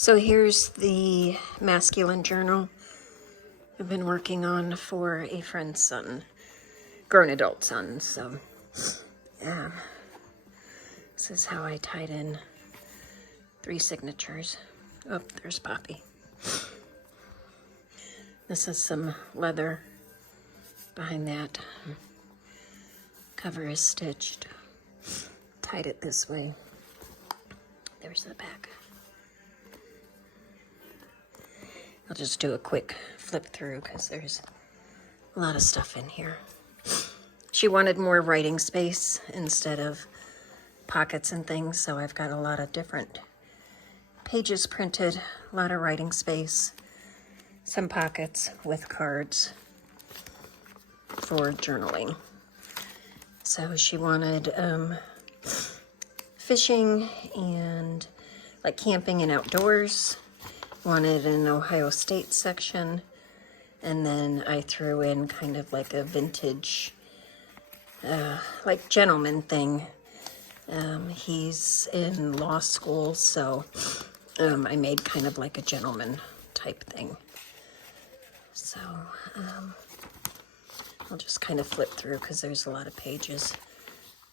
So here's the masculine journal I've been working on for a friend's son, grown adult son. So yeah, this is how I tied in 3 signatures. Oh, there's Poppy. This is some leather behind that. Cover is stitched. Tied it this way. There's the back. I'll just do a quick flip through because there's a lot of stuff in here. She wanted more writing space instead of pockets and things, so I've got a lot of different pages printed, a lot of writing space, some pockets with cards for journaling. So she wanted fishing and like camping and outdoors, wanted an Ohio State section, and then I threw in kind of like a vintage, like gentleman thing. He's in law school, so I made kind of like a gentleman type thing. So I'll just kind of flip through because there's a lot of pages.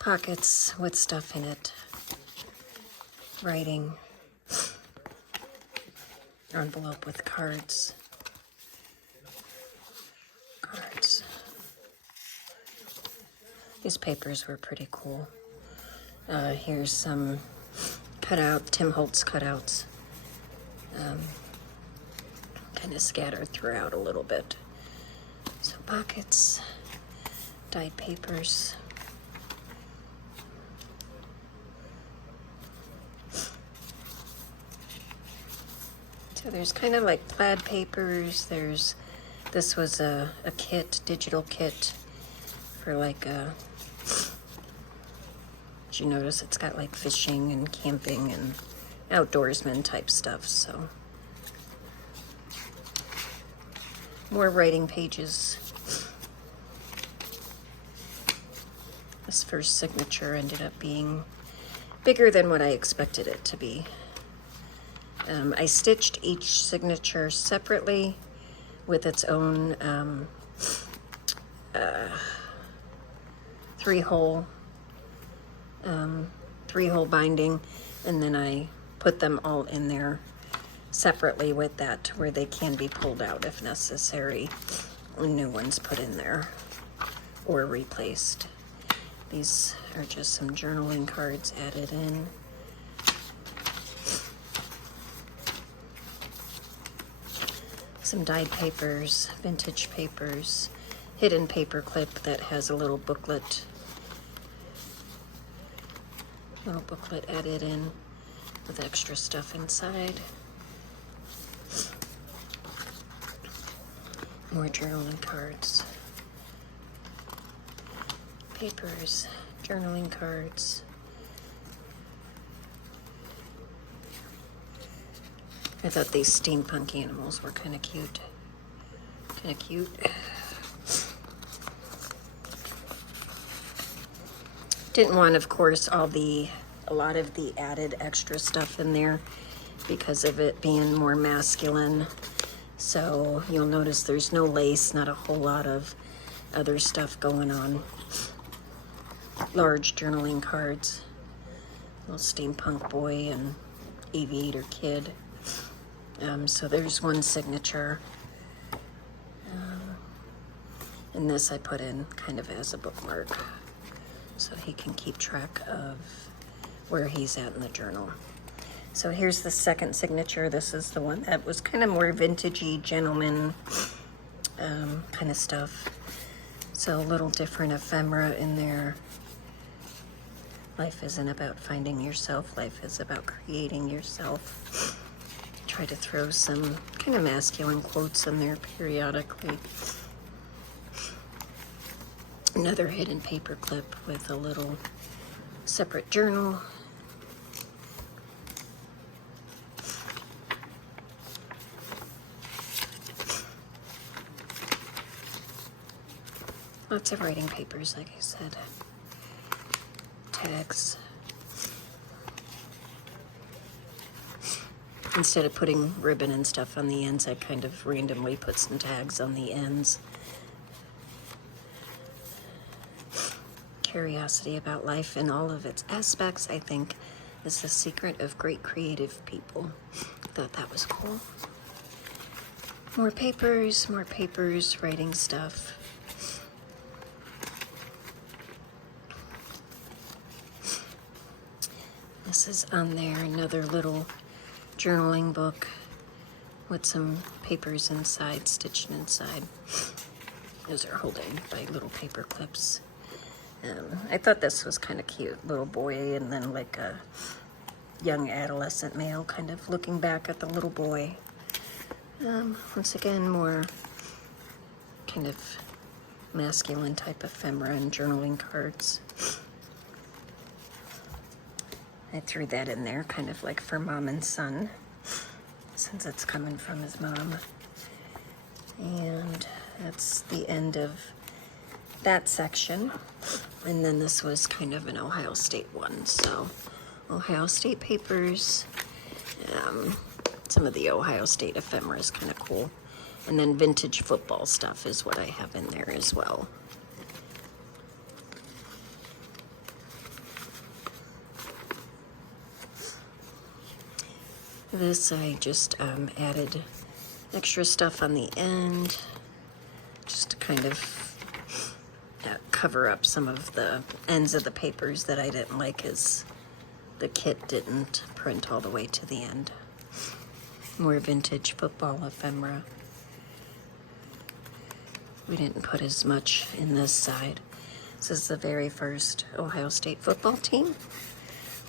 Pockets with stuff in it. Writing. Envelope with cards. Cards. These papers were pretty cool. Here's some Tim Holtz cutouts. Kind of scattered throughout a little bit. So pockets, dyed papers. So there's kind of like plaid papers. This was a kit, digital kit for like a, did you notice it's got like fishing and camping and outdoorsman type stuff, so. More writing pages. This first signature ended up being bigger than what I expected it to be. I stitched each signature separately with its own 3-hole binding, and then I put them all in there separately with that where they can be pulled out if necessary, new ones put in there or replaced. These are just some journaling cards added in. Some dyed papers, vintage papers, hidden paper clip that has a little booklet added in with extra stuff inside. More journaling cards, papers, journaling cards. I thought these steampunk animals were kind of cute. Didn't want, of course, a lot of the added extra stuff in there because of it being more masculine. So you'll notice there's no lace, not a whole lot of other stuff going on. Large journaling cards. Little steampunk boy and aviator kid. So there's one signature. And this I put in kind of as a bookmark so he can keep track of where he's at in the journal. So here's the second signature. This is the one that was kind of more vintagey, gentleman kind of stuff. So a little different ephemera in there. Life isn't about finding yourself. Life is about creating yourself. Try to throw some kind of masculine quotes in there periodically. Another hidden paper clip with a little separate journal. Lots of writing papers, like I said. Tags. Instead of putting ribbon and stuff on the ends, I kind of randomly put some tags on the ends. Curiosity about life in all of its aspects, I think, is the secret of great creative people. Thought that was cool. More papers, writing stuff. This is on there, another little journaling book with some papers inside, stitched inside. Those are holding by little paper clips. I thought this was kind of cute, little boy, and then like a young adolescent male kind of looking back at the little boy. Once again, more kind of masculine type ephemera and journaling cards. I threw that in there kind of like for mom and son, since it's coming from his mom. And that's the end of that section. And then this was kind of an Ohio State one. So Ohio State papers, some of the Ohio State ephemera is kind of cool. And then vintage football stuff is what I have in there as well. This I just added extra stuff on the end, just to kind of cover up some of the ends of the papers that I didn't like, as the kit didn't print all the way to the end. More vintage football ephemera. We didn't put as much in this side. This is the very first Ohio State football team.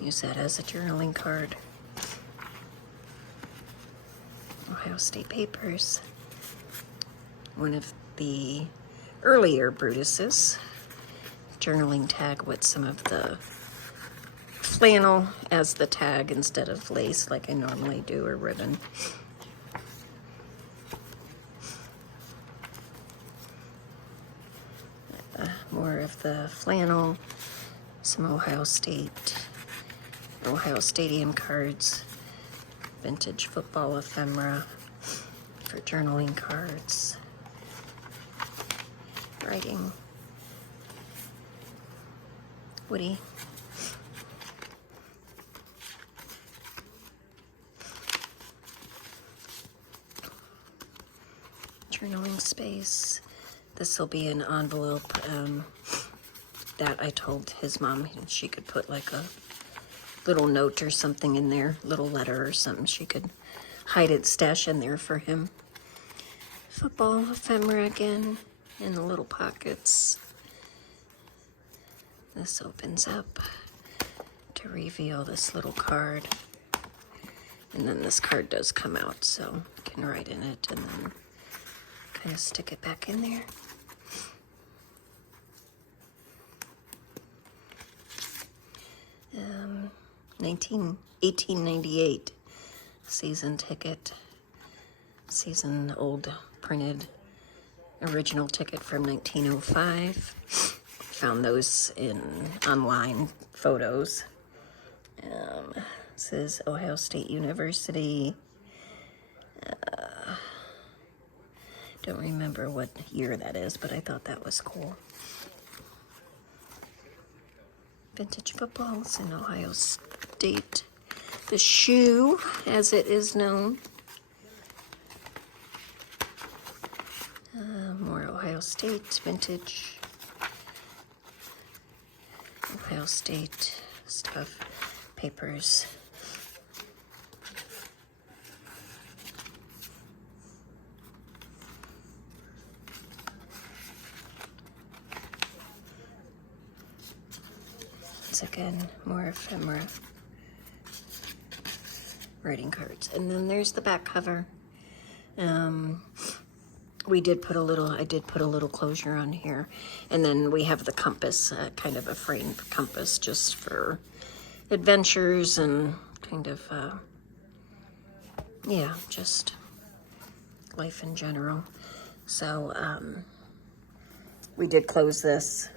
Use that as a journaling card. Ohio State papers. One of the earlier Brutus's. Journaling tag with some of the flannel as the tag instead of lace like I normally do, or ribbon. More of the flannel, some Ohio Stadium cards, vintage football ephemera for journaling cards, writing, Woody. Journaling space. This will be an envelope that I told his mom she could put like a little note or something in there, little letter or something. She could hide it, stash in there for him. Football ephemera again in the little pockets. This opens up to reveal this little card. And then this card does come out, so you can write in it and then kind of stick it back in there. 1898 season ticket, season old printed original ticket from 1905. Found those in online photos. This is Ohio State University. Don't remember what year that is, but I thought that was cool. Vintage footballs in Ohio State. The shoe, as it is known. More Ohio State vintage. Ohio State stuff, papers. Once again, more ephemera. Writing cards. And then there's the back cover. I did put a little closure on here. And then we have the compass, kind of a framed compass just for adventures and kind of, yeah, just life in general. So, we did close this.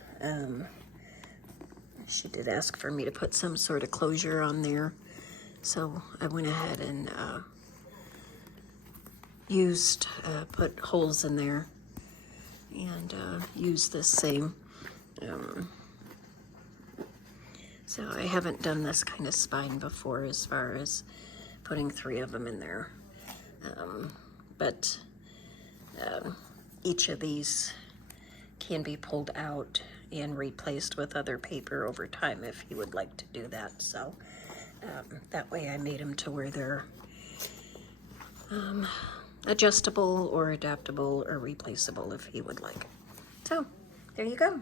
She did ask for me to put some sort of closure on there. So I went ahead and used, put holes in there and used this same. So I haven't done this kind of spine before as far as putting 3 of them in there. But each of these can be pulled out and replaced with other paper over time if you would like to do that. So that way I made them to where they're adjustable or adaptable or replaceable if you would like. So there you go.